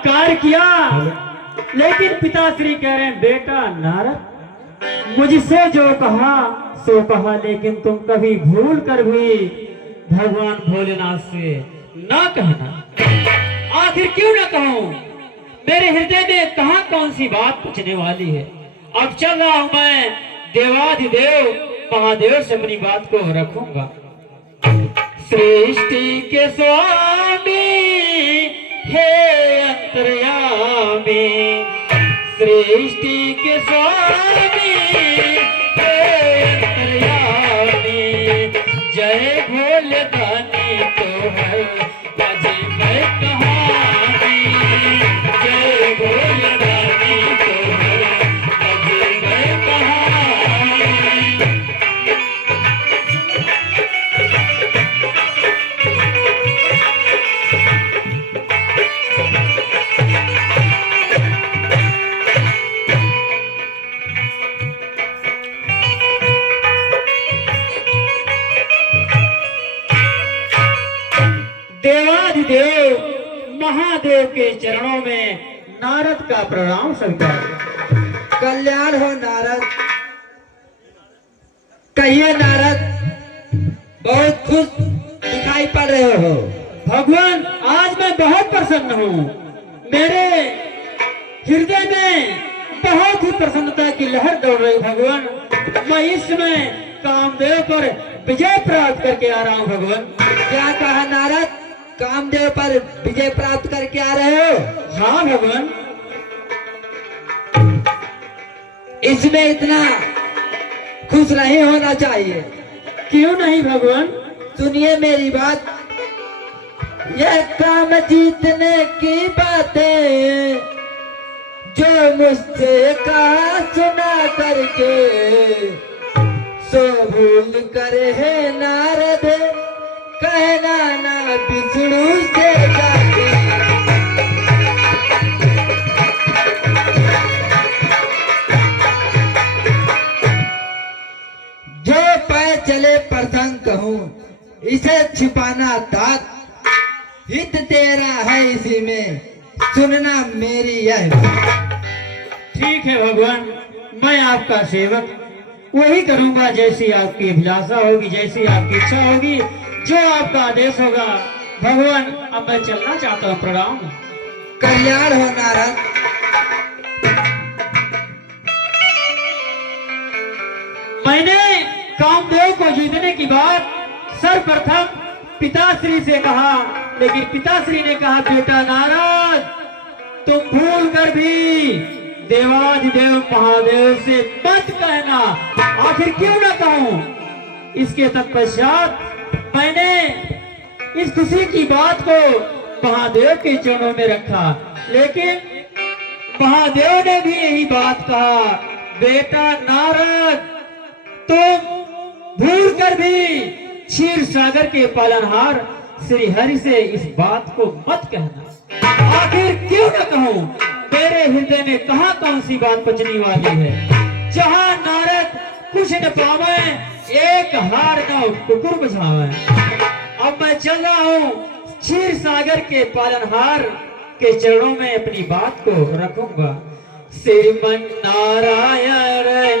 कार्य किया, लेकिन पिताश्री कह रहे हैं बेटा नारद मुझसे जो कहा सो कहा, लेकिन तुम कभी भूल कर भी भगवान भोलेनाथ से ना कहना। आखिर क्यों ना कहूं? मेरे हृदय में कहां कौन सी बात पूछने वाली है। अब चल रहा हूं मैं देवाधिदेव महादेव से अपनी बात को रखूंगा। सृष्टि के स्वामी हे अंतर्यामी, सृष्टि के स्वामी हे अंतर्यामी, जय भोले दानी तोहर अजय कहानी, जय भोले दानी तोहर अजय कहानी। देवाधिदेव महादेव के चरणों में नारद का प्रणाम स्वीकार। कल्याण हो नारद। कहिए नारद, बहुत खुश दिखाई पड़ रहे हो। भगवान आज मैं बहुत प्रसन्न हूँ। मेरे हृदय में बहुत ही प्रसन्नता की लहर दौड़ रही। भगवान मैं इस समय कामदेव पर विजय प्राप्त करके आ रहा हूँ। भगवान क्या कहा नारद? कामदेव पर विजय प्राप्त करके आ रहे हो? हाँ भगवान। इसमें इतना खुश नहीं होना चाहिए। क्यों नहीं भगवान? सुनिए मेरी बात। यह काम जीतने की बातें जो मुझसे कहा सुना करके सो भूल करे है नारद, कहना ना विष्णु से जाके। जो पै चले प्रसंग कहूँ, इसे छिपाना तात, हित तेरा है इसी में, सुनना मेरी यह। ठीक है भगवान, मैं आपका सेवक वही करूंगा जैसी आपकी अभिलाषा होगी, जैसी आपकी इच्छा होगी, जो आपका आदेश होगा। भगवान अब मैं चलना चाहता हूँ। प्रणाम। कल्याण हो नारद। मैंने कामदेव को जीतने की बात सर्वप्रथम पिताश्री से कहा, लेकिन पिताश्री ने कहा बेटा नारद तुम भूल कर भी देवाधिदेव महादेव से मत कहना। आखिर क्यों ना कहूं? इसके तत्पश्चात मैंने इस खुशी की बात को महादेव के चरणों में रखा, लेकिन महादेव ने भी यही बात कहा बेटा नारद तुम भूल कर भी क्षीर सागर के पालनहार श्री हरि से इस बात को मत कहना। आखिर क्यों न कहूं? मेरे हृदय में कहां कौन सी बात बचने वाली है। जहां नारद कुछ न पावे, एक हार न कुकुर बजावे। अब मैं चल रहा हूँ क्षीर सागर के पालनहार के चरणों में अपनी बात को रखूंगा। श्रीमन नारायण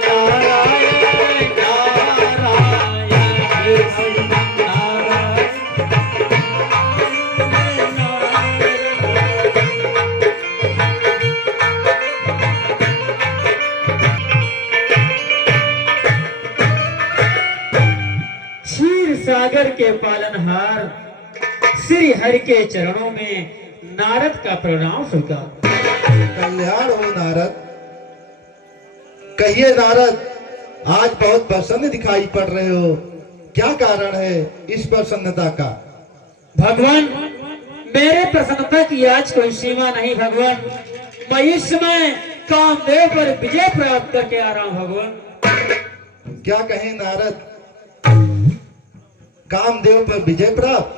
नारायण नारायण श्रीमन नारायण। क्षीर सागर के पालनहार श्री हरि के चरणों में नारद का प्रणाम स्वीकार। कल्याण हो नारद। कहिए नारद, आज बहुत प्रसन्न दिखाई पड़ रहे हो, क्या कारण है इस प्रसन्नता का? भगवान मेरे प्रसन्नता की आज कोई सीमा नहीं। भगवान मैं इस समय कामदेव पर विजय प्राप्त करके आ रहा हूँ। भगवान क्या कहें नारद, कामदेव पर विजय प्राप्त?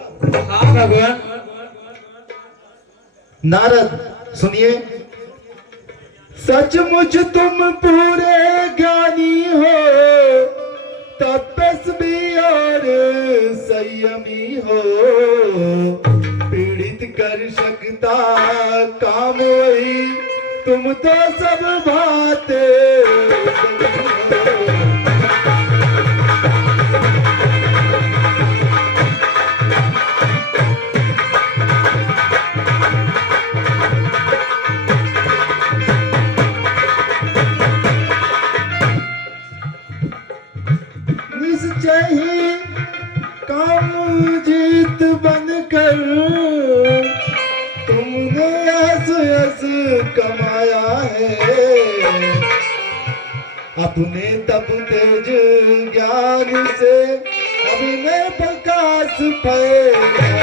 हाँ भगवान। नारद सुनिए, सचमुच तुम पूरे ज्ञानी हो, तपस्वी और संयमी हो, पीड़ित कर सकता काम वही, तुम तो सब भाते निश्चय ही काम जीत बनकर तुमने यस यस कमाया है, अपने तप तेज ज्ञान से अपने प्रकाश फैलाया है।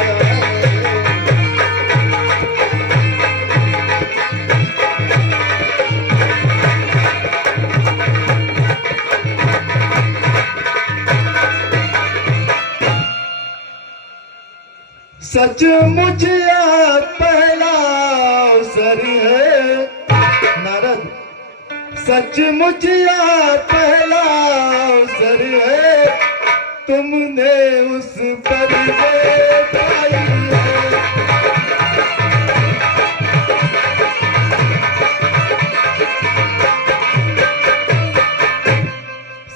सचमुच यह पहला अवसर है नारद, सचमुच यह पहला अवसर है, तुमने उस पर ये पाई है।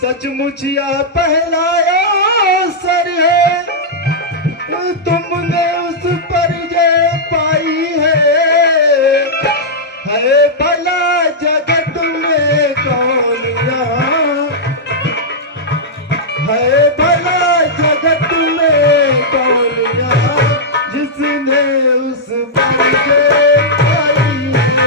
सचमुच यह पहला अवसर है, तुमने उस पर ये पाई है भला जगत में कौन यहाँ, है भला जगत में कौन यहाँ, जिसने उस पर ये पाई है।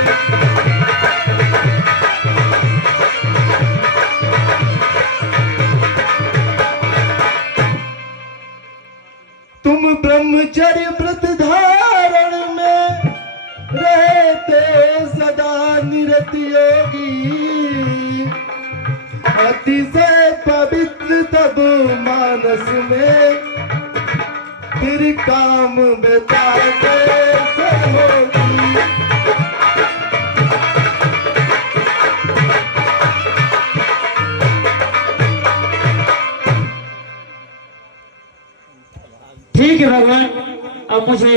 तुम ब्रह्मचर्य व्रत धारण में रहते सदा निरत योगी, अतिशय पवित्र तब मानस में फिर काम बताते से होगी। ठीक है भगवान, अब मुझे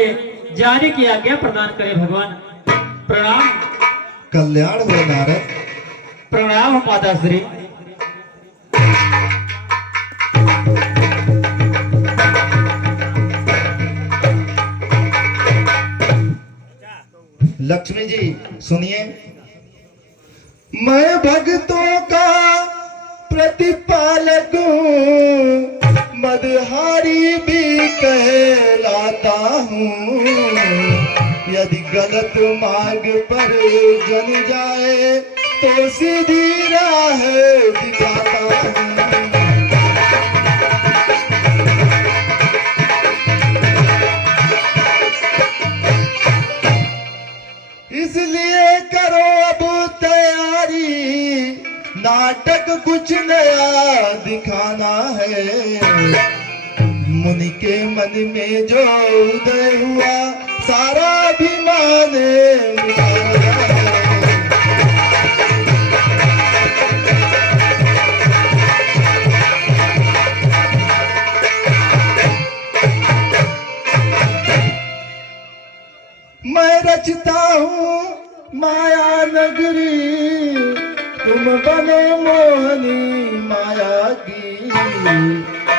जाने की आज्ञा प्रदान करें भगवान। प्रणाम। कल्याण हो नारद। प्रणाम माता श्री। लक्ष्मी जी सुनिए, मैं भक्तों का प्रतिपालक हूँ, मदहारी भी कहलाता हूँ, यदि गलत मार्ग पर जन जाए तो सीधी राह दिखाता हूँ। इसलिए करो अब तैयारी, नाटक कुछ नया दिखाना है, मुनि के मन में जो उदय हुआ सारा अभिमान मिटाना है। मैं रचता हूँ माया नगरी, तुम बने मोहनी माया की,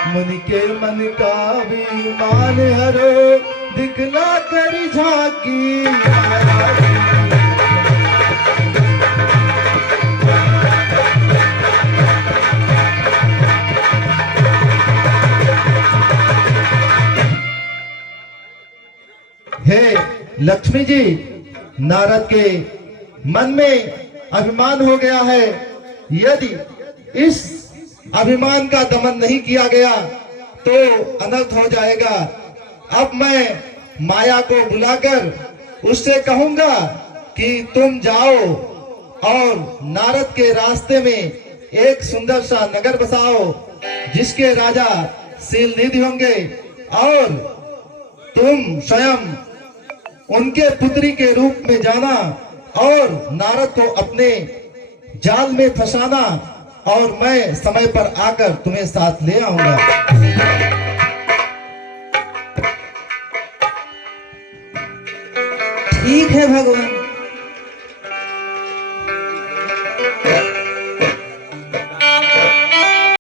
मुनि के मन का भी मान हरो, दिखला कर झांकी माया की। हे लक्ष्मी जी, नारद के मन में अभिमान हो गया है, यदि इस अभिमान का दमन नहीं किया गया तो अनर्थ हो जाएगा। अब मैं माया को बुलाकर उससे कहूंगा कि तुम जाओ और नारद के रास्ते में एक सुंदर सा नगर बसाओ, जिसके राजा शीलनिधि होंगे, और तुम स्वयं उनके पुत्री के रूप में जाना और नारद को अपने जाल में फंसाना, और मैं समय पर आकर तुम्हें साथ ले आऊंगा। ठीक है भगवान।